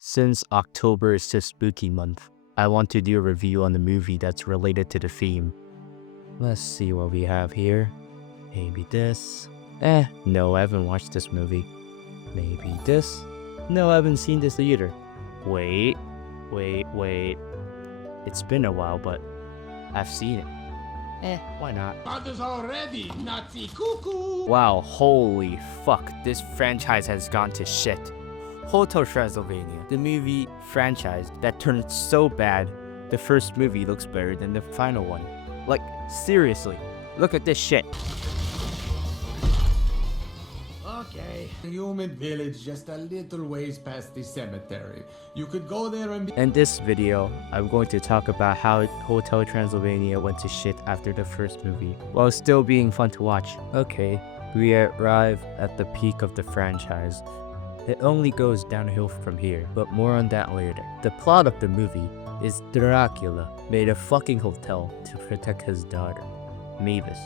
Since October is the spooky month, I want to do a review on the movie that's related to the theme. Let's see what we have here. Maybe this. No, I haven't watched this movie. Maybe this. No, I haven't seen this either. Wait. It's been a while, but I've seen it. Why not? Others already, Nazi cuckoo! Wow, holy fuck, this franchise has gone to shit. Hotel Transylvania, the movie franchise that turned so bad, the first movie looks better than the final one. Like, seriously, look at this shit. Okay. Human village just a little ways past the cemetery. You could go there and be— In this video, I'm going to talk about how Hotel Transylvania went to shit after the first movie, while still being fun to watch. Okay, we arrive at the peak of the franchise. It only goes downhill from here, but more on that later. The plot of the movie is Dracula made a fucking hotel to protect his daughter, Mavis.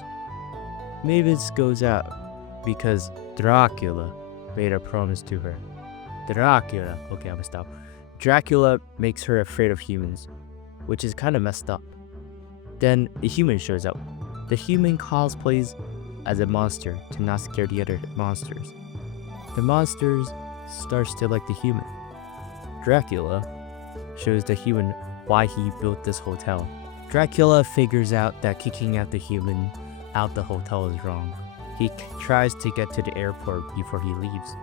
Mavis goes out because Dracula made a promise to her. Okay, I'm gonna stop. Dracula makes her afraid of humans, which is kind of messed up. Then a human shows up. The human cosplays as a monster to not scare the other monsters. The monsters starts to like the human. Dracula shows the human why he built this hotel. Dracula figures out that kicking out the human out the hotel is wrong. He tries to get to the airport before he leaves.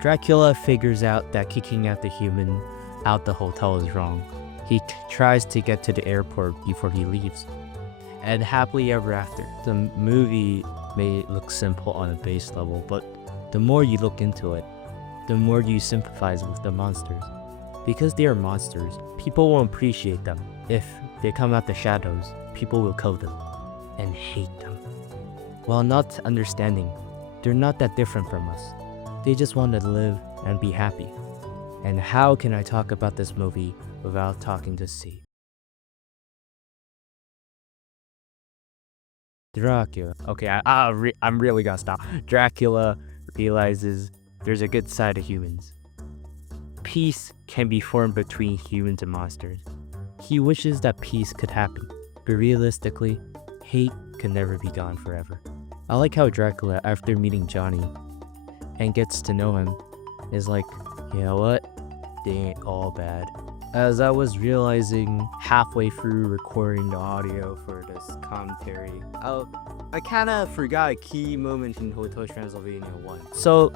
Dracula figures out that kicking out the human out the hotel is wrong. He tries to get to the airport before he leaves. And happily ever after. The movie may look simple on a base level, but the more you look into it, the more you sympathize with the monsters. Because they are monsters, people won't appreciate them. If they come out the shadows, people will kill them and hate them. While not understanding, they're not that different from us. They just want to live and be happy. And how can I talk about this movie without talking to C? Dracula. Okay, I'm really gonna stop. Dracula realizes there's a good side of humans. Peace can be formed between humans and monsters. He wishes that peace could happen, but realistically, hate can never be gone forever. I like how Dracula, after meeting Johnny and gets to know him, is like, you know what? They ain't all bad. As I was realizing halfway through recording the audio for this commentary, I kinda forgot a key moment in Hotel Transylvania 1. So,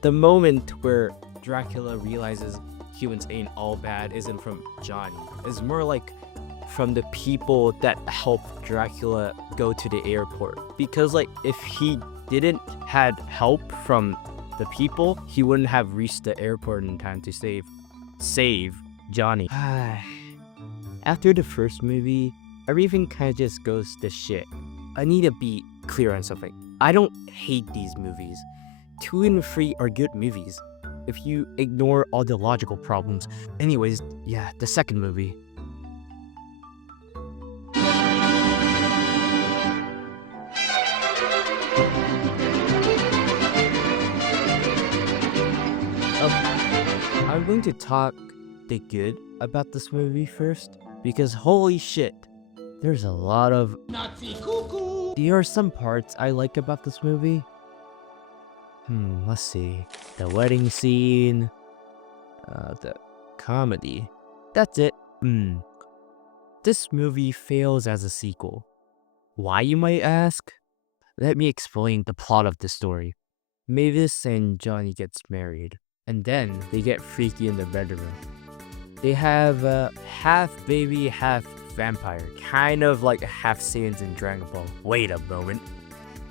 the moment where Dracula realizes humans ain't all bad isn't from Johnny. It's more like from the people that helped Dracula go to the airport. Because like, if he didn't had help from the people, he wouldn't have reached the airport in time to save Johnny. After the first movie, everything kind of just goes to shit. I need to be clear on something. I don't hate these movies. 2 and 3 are good movies, if you ignore all the logical problems. Anyways, yeah, the second movie. I'm going to talk the good about this movie first, because holy shit, there's a lot of Nazi cuckoo! There are some parts I like about this movie. Let's see. The wedding scene, the comedy. That's it. This movie fails as a sequel. Why, you might ask? Let me explain the plot of the story. Mavis and Johnny gets married, and then they get freaky in the bedroom. They have a half baby, half vampire, kind of like half Saiyans in Dragon Ball. Wait a moment.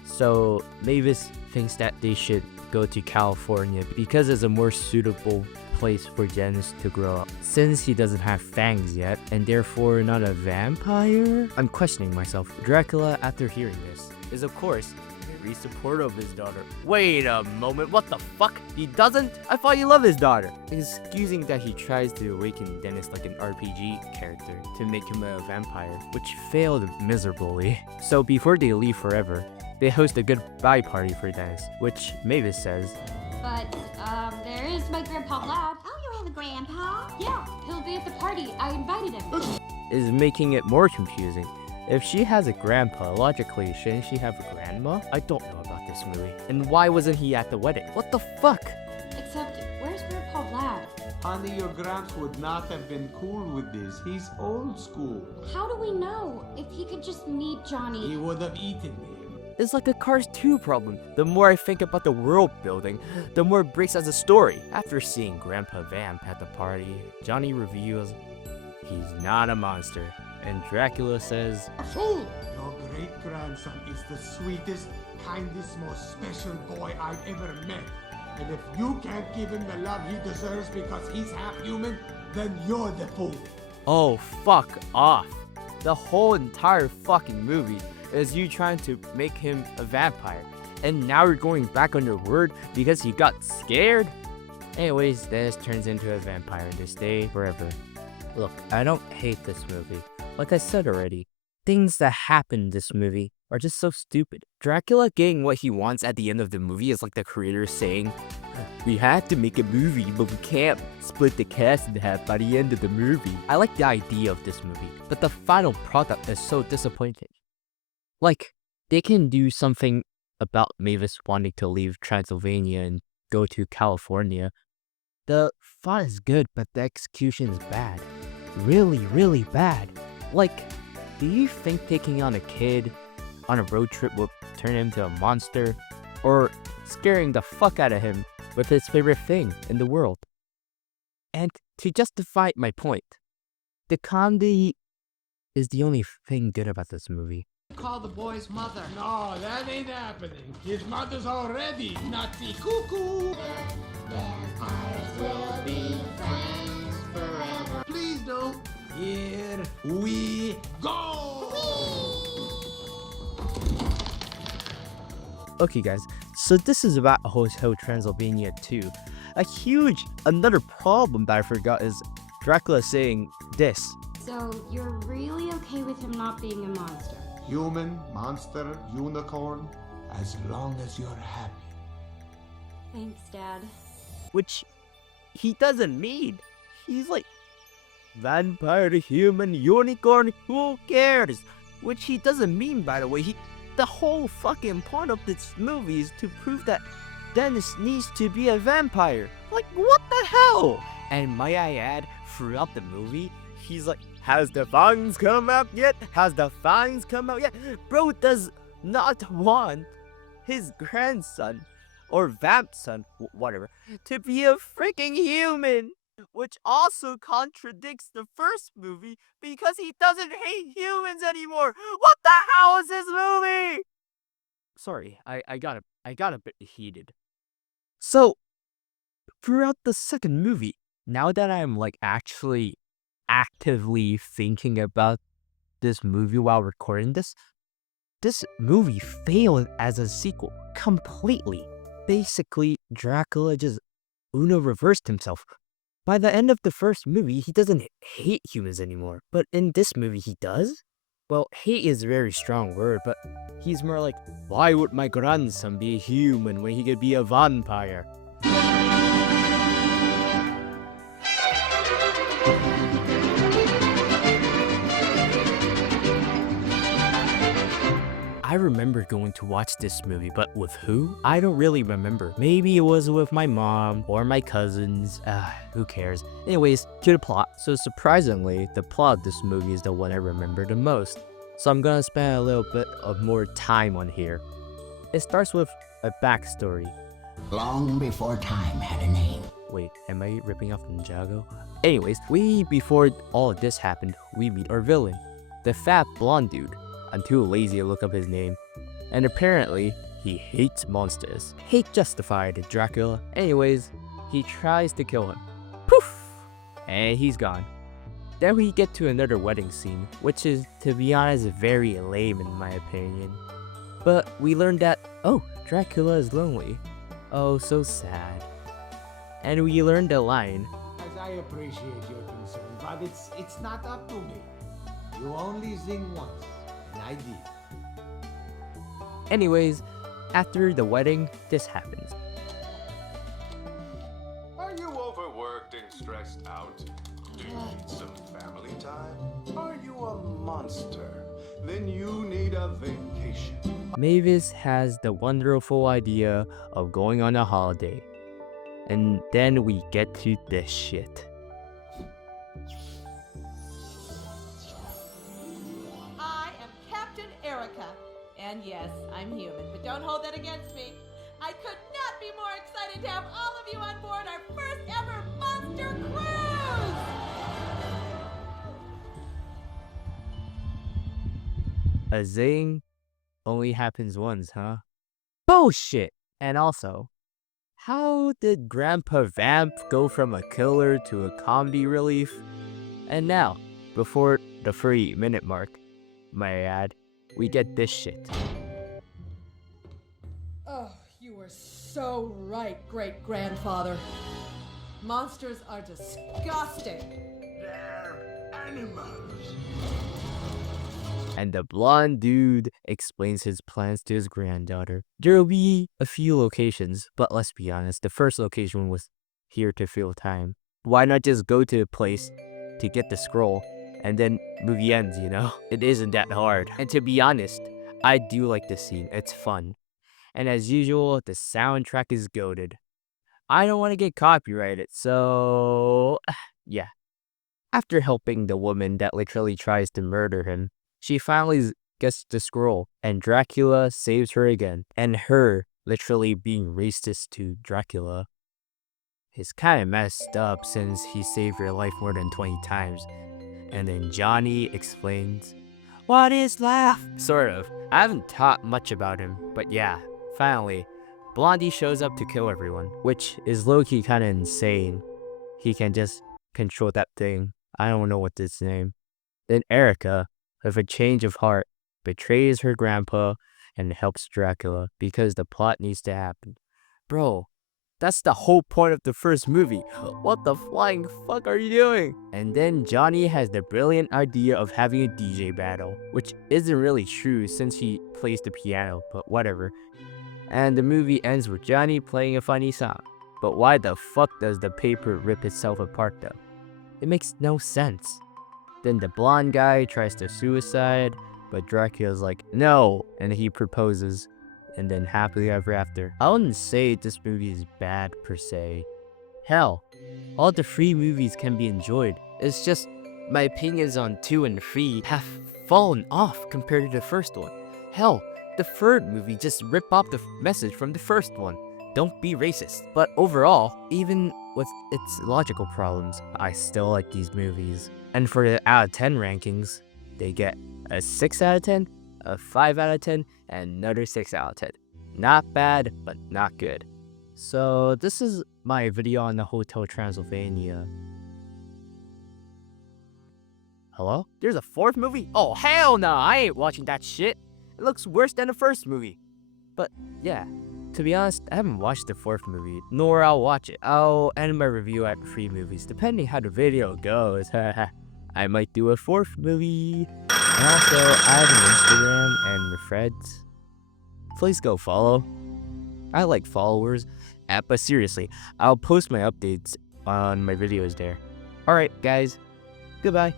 So Mavis thinks that they should go to California because it's a more suitable place for Dennis to grow up, since he doesn't have fangs yet and therefore not a vampire. I'm questioning myself. Dracula, after hearing this, is of course very supportive of his daughter. Wait a moment, what the fuck? He doesn't? I thought you loved his daughter. Excusing that he tries to awaken Dennis like an RPG character to make him a vampire, which failed miserably. So before they leave forever, they host a goodbye party for Dennis, which Mavis says But, there is my Grandpa Vlad. Oh, you have a grandpa? Yeah, he'll be at the party. I invited him. Is making it more confusing. If she has a grandpa, logically, shouldn't she have a grandma? I don't know about this movie. And why wasn't he at the wedding? What the fuck? Except, where's Grandpa Vlad? Honey, your gramps would not have been cool with this. He's old school. How do we know? If he could just meet He Johnny. would have eaten me. It's like a Cars 2 problem. The more I think about the world building, the more it breaks as a story. After seeing Grandpa Vamp at the party, Johnny reveals he's not a monster. And Dracula says, Fool! Your great-grandson is the sweetest, kindest, most special boy I've ever met. And if you can't give him the love he deserves because he's half human, then you're the fool. oh, fuck off. The whole entire fucking movie is you trying to make him a vampire. And now you're going back on your word because he got scared? Anyways, this turns into a vampire and they stay forever. Look, I don't hate this movie. Like I said already, things that happen in this movie are just so stupid. Dracula getting what he wants at the end of the movie is like the creator saying, we had to make a movie, but we can't split the cast in half by the end of the movie. I like the idea of this movie, but the final product is so disappointing. Like, they can do something about Mavis wanting to leave Transylvania and go to California. The thought is good, but the execution is bad. Really, really bad. Like, do you think taking on a kid on a road trip will turn him into a monster? Or scaring the fuck out of him with his favorite thing in the world? And to justify my point, the comedy is the only thing good about this movie. Call the boy's mother. No, that ain't happening. His mother's already nutty cuckoo. Vampires will be friends forever. Please don't. Here we go. Okay guys, so this is about Hotel Transylvania 2. Another problem that I forgot is Dracula saying this. So, you're really okay with him not being a monster? Human, monster, unicorn, as long as you're happy. Thanks, Dad. Which he doesn't mean. He's like, vampire, human, unicorn, who cares? Which he doesn't mean, by the way. The whole fucking point of this movie is to prove that Dennis needs to be a vampire. Like, what the hell? And might I add, throughout the movie, he's like, has the fangs come out yet? Has the fangs come out yet? Bro does not want his grandson, or vamp son, whatever, to be a freaking human. Which also contradicts the first movie because he doesn't hate humans anymore. What the hell is this movie? Sorry, I got a bit heated. So, throughout the second movie, now that I'm like actually actively thinking about this movie while recording this movie failed as a sequel completely. Basically, Dracula just Uno reversed himself. By the end of the first movie, he doesn't hate humans anymore. But in this movie, he does? Well, hate is a very strong word, but he's more like, why would my grandson be a human when he could be a vampire? I remember going to watch this movie, but with who? I don't really remember. Maybe it was with my mom or my cousins. Who cares? Anyways, to the plot. So surprisingly, the plot of this movie is the one I remember the most. So I'm gonna spend a little bit of more time on here. It starts with a backstory. Long before time had a name. Wait, am I ripping off Ninjago? Anyways, before all of this happened, we meet our villain, the fat blonde dude. I'm too lazy to look up his name. And apparently, he hates monsters. Hate justified, Dracula. Anyways, he tries to kill him. Poof! And he's gone. Then we get to another wedding scene, which is, to be honest, very lame in my opinion. But we learned that, oh, Dracula is lonely. Oh, so sad. And we learned a line. As I appreciate your concern, but it's not up to me. You only sing once, and I did. Anyways, after the wedding, this happens. stressed out? Do you need some family time? Are you a monster? Then you need a vacation. Mavis has the wonderful idea of going on a holiday. And then we get to this shit. I am Captain Erica. And yes, I'm human, but don't hold that against me. I could not be more excited to have all of you on board our first ever monster cruise! A zing only happens once, huh? Bullshit! And also, how did Grandpa Vamp go from a killer to a comedy relief? And now, before the 3-minute mark, may I add, we get this shit. Oh, you were so right, great-grandfather. Monsters are disgusting. They're animals. And the blonde dude explains his plans to his granddaughter. There'll be a few locations, but let's be honest, the first location was here to fill time. Why not just go to a place to get the scroll and then movie ends, you know? It isn't that hard. And to be honest, I do like this scene. It's fun. And as usual, the soundtrack is goated. I don't want to get copyrighted, so yeah. After helping the woman that literally tries to murder him, she finally gets the scroll, and Dracula saves her again. And her literally being racist to Dracula is kind of messed up since he saved her life more than 20 times. And then Johnny explains, "What is life?" Sort of. I haven't taught much about him, but yeah, finally, Blondie shows up to kill everyone, which is low-key kind of insane. He can just control that thing. I don't know what its name. Then Erica, with a change of heart, betrays her grandpa and helps Dracula because the plot needs to happen. Bro, that's the whole point of the first movie. What the flying fuck are you doing? And then Johnny has the brilliant idea of having a DJ battle, which isn't really true since he plays the piano, but whatever. And the movie ends with Johnny playing a funny song. But why the fuck does the paper rip itself apart though? It makes no sense. Then the blonde guy tries to suicide, but Dracula's like, no, and he proposes, and then happily ever after. I wouldn't say this movie is bad per se. Hell, all the 3 movies can be enjoyed. It's just my opinions on 2 and 3 have fallen off compared to the first one. Hell, the 3rd movie just ripped off the message from the first one. Don't be racist. But overall, even with its logical problems, I still like these movies. And for the out of 10 rankings, they get a 6 out of 10, a 5 out of 10, and another 6 out of 10. Not bad, but not good. So this is my video on the Hotel Transylvania. Hello? There's a 4th movie? Oh hell no, I ain't watching that shit. It looks worse than the first movie. But yeah, to be honest, I haven't watched the 4th movie, nor I'll watch it. I'll end my review at 3 movies, depending how the video goes. I might do a 4th movie. And also, I have an Instagram and my friends. Please go follow. I like followers. But seriously, I'll post my updates on my videos there. Alright guys, goodbye.